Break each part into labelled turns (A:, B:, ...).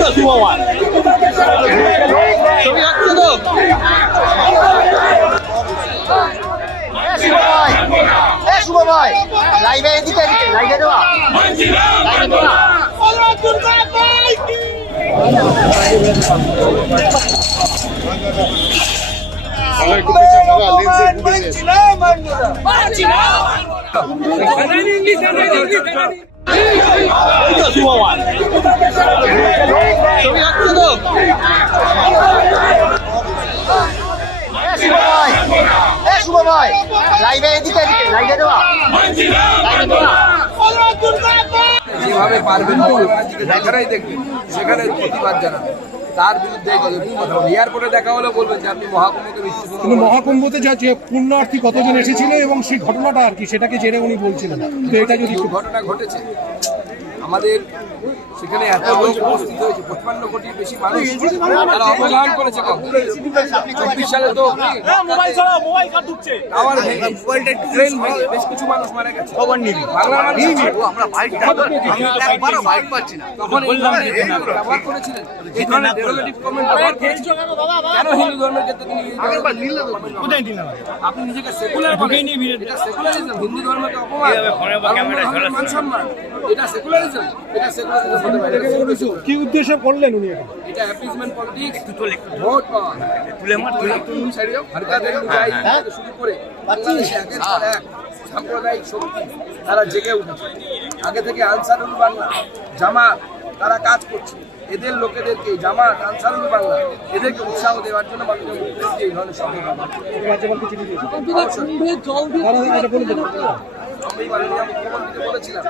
A: তো শুভমান ছবি আসছে তো
B: শুভ ভাই শুভ লাইভে এদিকে এদিকে লাইভে দেওয়া লাইভে দেওয়া
A: এই তো শুভমান ছবি আসছে তো
B: এ শুভ ভাই এ লাইভে এদিকে এদিকে লাইভে দেওয়া লাইভে দেওয়া।
C: যেভাবে পারবেন যেখানেই দেখবেন সেখানে প্রতিবাদ জানাবেন তার বিরুদ্ধে। এয়ারপোর্টে দেখা হলে বলবেন যে আপনি মহাকুম্ভকে
D: কিন্তু। মহাকুম্ভতে যা যে পুণ্যার্থী কতজন এসেছিল এবং সেই ঘটনাটা আর কি সেটাকে জেনে উনি বলছিলেন। তো এটা যদি
C: দুর্ঘটনা ঘটেছে। আমাদের সেখানে এত লোক উপস্থিত হয়েছে পঁচপান্ন কোটির বেশি মানুষ তারা অবগাহন করেছে চব্বিশ সালে তো
A: মোবাইল ছাড়া মোবাইল কাট ঢুকছে।
C: টাওয়ার ভেঙে ট্রেন বেশ কিছু মানুষ মারা গেছে। খবর নিবি। আমরা বাইক বাইক পাচ্ছি না। তখন ব্যবহার করেছিলেন। এই ধরনের ডেরোগেটিভ কমেন্ট ব্যবহার করেছিলেন। কেন হিন্দু ধর্মের ক্ষেত্রে তিনি এই ধরনের আপনি নিজেকে সেকুলার বলেন। সেকুলারিজম হিন্দু ধর্মকে অপমান। মান সম্মান। এটা সেকুলারিজম এটা সেকুলারিজম হতে পারে।
D: কি উদ্দেশ্যে? করলেন উনি এটা
C: এটা অ্যাপিজমেন্ট পলিটিক্স ভোট পাওয়া। তুলে মার তুলে সাইডে হারকাতের মুজাহিদ থেকে শুরু করে বাংলাদেশে একের পর এক সাম্প্রদায়িক শক্তি তারা জেগে উঠেছে। আগে থেকে আনসারুল বাংলা জামাত তারা কাজ করছে। এদের লোকেদেরকে জামাত আনসারুল বাংলা এদেরকে উৎসাহ দেওয়ার জন্য মুখ্যমন্ত্রী এই ধরনের সংকল্প। আমি মাননীয় মুখ্যমন্ত্রীকে বলেছিলাম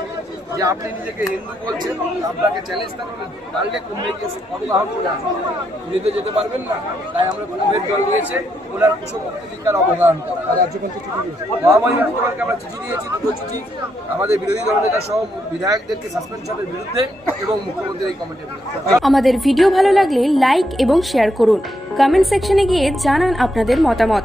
C: যে আপনি নিজেকে হিন্দু বলছেন, আপনাকে চ্যালেঞ্জ থাকবে কুম্ভে গিয়ে করে তো যেতে পারবেন না, তাই আমরা কুম্ভের জল ওনার
D: দিয়েছে
C: মহামারী আমরা চিঠি দিয়েছি, দুটো চিঠি। আমাদের বিরোধী সহ বিধায়কদেরকে সাসপেনশনের বিরুদ্ধে এবং মুখ্যমন্ত্রীর এই
E: আমাদের ভিডিও ভালো লাগলে লাইক এবং শেয়ার করুন। কমেন্ট সেকশনে গিয়ে জানান আপনাদের মতামত।